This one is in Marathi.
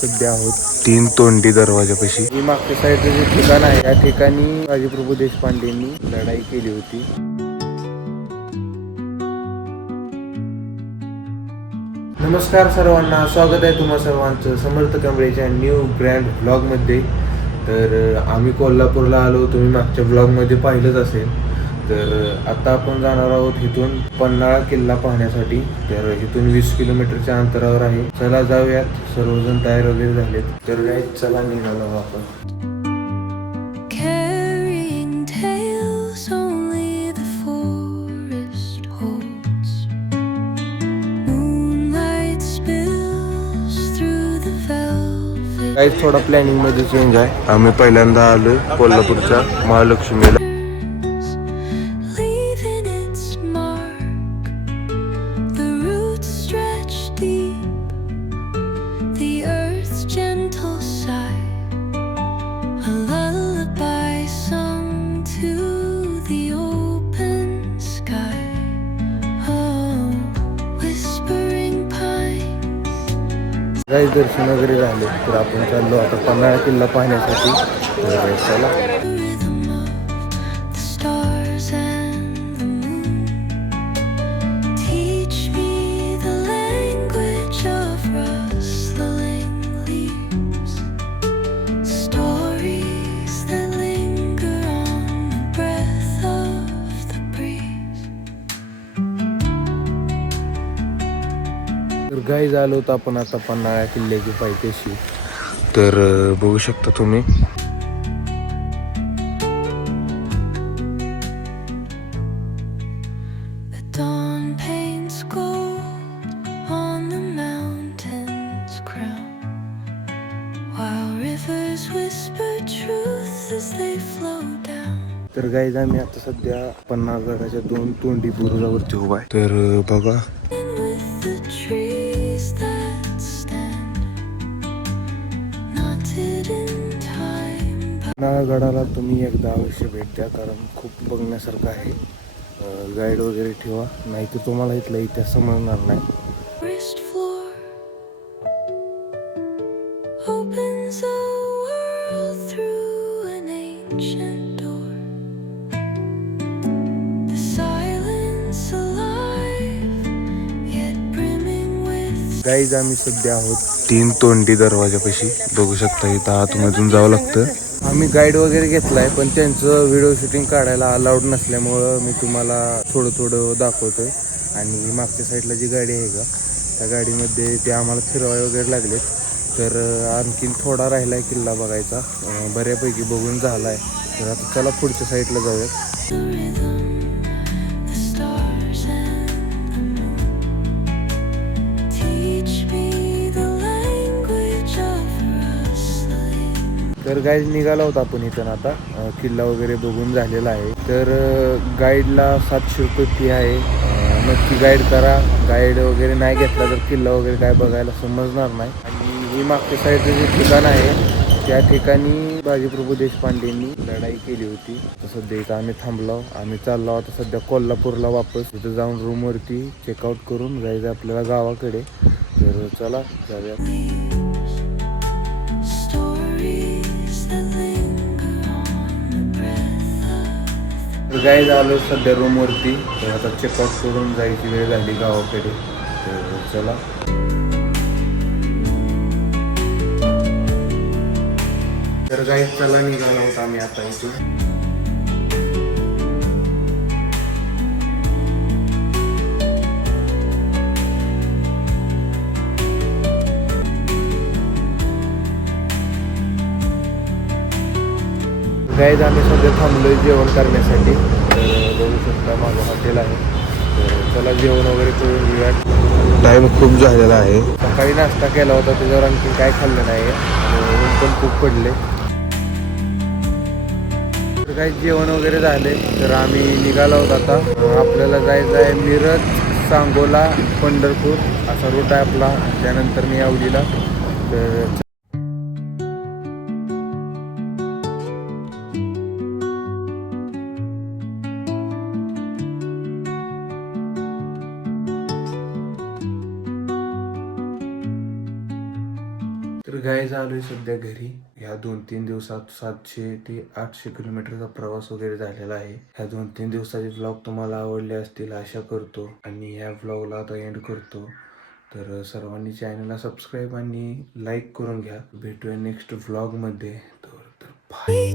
सध्या आहोत तीन तोंडी दरवाजापाशी. ही मागच्या साईडचं जे ठिकाण आहे त्या ठिकाणी बाजीप्रभू देशपांडेंनी लढाई केली होती. नमस्कार सर्वांना, स्वागत आहे तुम्हा सर्वांचं समर्थ कांबळेच्या न्यू ग्रँड व्लॉगमध्ये. तर आम्ही कोल्हापूरला आलो, तुम्ही मागच्या व्लॉगमध्ये पाहिलंच असेल. तर आता आपण जाणार आहोत इथून पन्हाळा किल्ला पाहण्यासाठी. तर इथून 20 किलोमीटरच्या अंतरावर आहे. चला जाऊयात, सर्वजण तयार वगैरे झालेत. तर काय चला निघालो आपण. काही थोडा प्लॅनिंग मध्ये चेंज आहे. आम्ही पहिल्यांदा आलोय कोल्हापूरच्या महालक्ष्मीला. काही दर्शन वगैरे झाले तर आपण चाललो आता पन्हाळा किल्ला पाहण्यासाठी. तर चला. तर गाईज आलो होतो आपण आता पन्हाळा किल्ल्याची पायथ्याशी. तर बघू शकता तुम्ही. तर गाईज आम्ही आता सध्या पन्हाळगडाच्या 2 तोंडी बुरुजावरती उभा आहे. तर बघा, पन्हाळगडाला तुम्ही एकदा अवश्य भेट द्या, कारण खूप बघण्यासारखं आहे. गाईड वगैरे ठेवा, नाही तर तुम्हाला इथला इतिहास समजणार नाही. गाईज आम्ही सध्या आहोत 3 तोंडी दरवाजापाशी. बघू शकता इथं आतमधून जावं लागतं. आम्ही गाईड वगैरे घेतलाय, पण त्यांचं व्हिडिओ शूटिंग काढायला अलाउड नसल्यामुळं मी तुम्हाला थोडं दाखवतोय. आणि मागच्या साईडला जी गाडी आहे का, त्या गाडीमध्ये ते आम्हाला फिरवाय वगैरे लागलेत. तर आणखीन थोडा राहिलाय किल्ला बघायचा, बऱ्यापैकी बघून झालाय. तर आता चला पुढच्या साईडला जाऊयात. तर गाईड निघाला होता आपण इथं. आता किल्ला वगैरे बघून झालेला आहे. तर गाईडला 700 रुपये फी आहे. नक्की गाईड करा. गाईड वगैरे नाही घेतला तर किल्ला वगैरे काय बघायला समजणार नाही. आणि ही मागच्या साईडचं जे ठिकाण आहे त्या ठिकाणी बाजीप्रभू देशपांडेंनी लढाई केली होती. तर सध्या इथं आम्ही थांबलो. आम्ही चाललो आता सध्या कोल्हापूरला वापस. तिथं जाऊन रूमवरती चेकआउट करून जायचं आपल्याला गावाकडे. तर चला जाऊया. तर गाईज आलो सध्या रूमवरती. तर आता चेकआउट करून जायची वेळ झाली गावाकडे. तर चला. तर गाईज चला निघाला होता आम्ही आता इथून. गाईज आम्ही सध्या थांबलोय जेवण करण्यासाठी. तर बघू शकता माझं हॉटेल आहे. तर चला जेवण वगैरे करून घेऊया. टाईम खूप झालेला आहे. सकाळी नाश्ता केला होता, त्याच्यावर आणखी काय खाल्लं नाही. ऊन पण खूप पडले. तर काही जेवण वगैरे झाले. तर आम्ही निघालो आहोत आता. आपल्याला जायचं आहे मिरज, सांगोला, पंढरपूर असा रूट आहे आपला. त्यानंतर मी आवलीला. तर गाईज आलोय सध्या घरी. ह्या 2-3 दिवसात 700 ते 800 किलोमीटरचा प्रवास वगैरे झालेला आहे. ह्या 2-3 दिवसाचे व्लॉग तुम्हाला आवडले असतील आशा करतो आणि ह्या व्लॉगला आता एंड करतो. तर सर्वांनी चॅनलला सबस्क्राईब आणि लाईक करून घ्या. भेटूया नेक्स्ट व्लॉगमध्ये. तर बाय.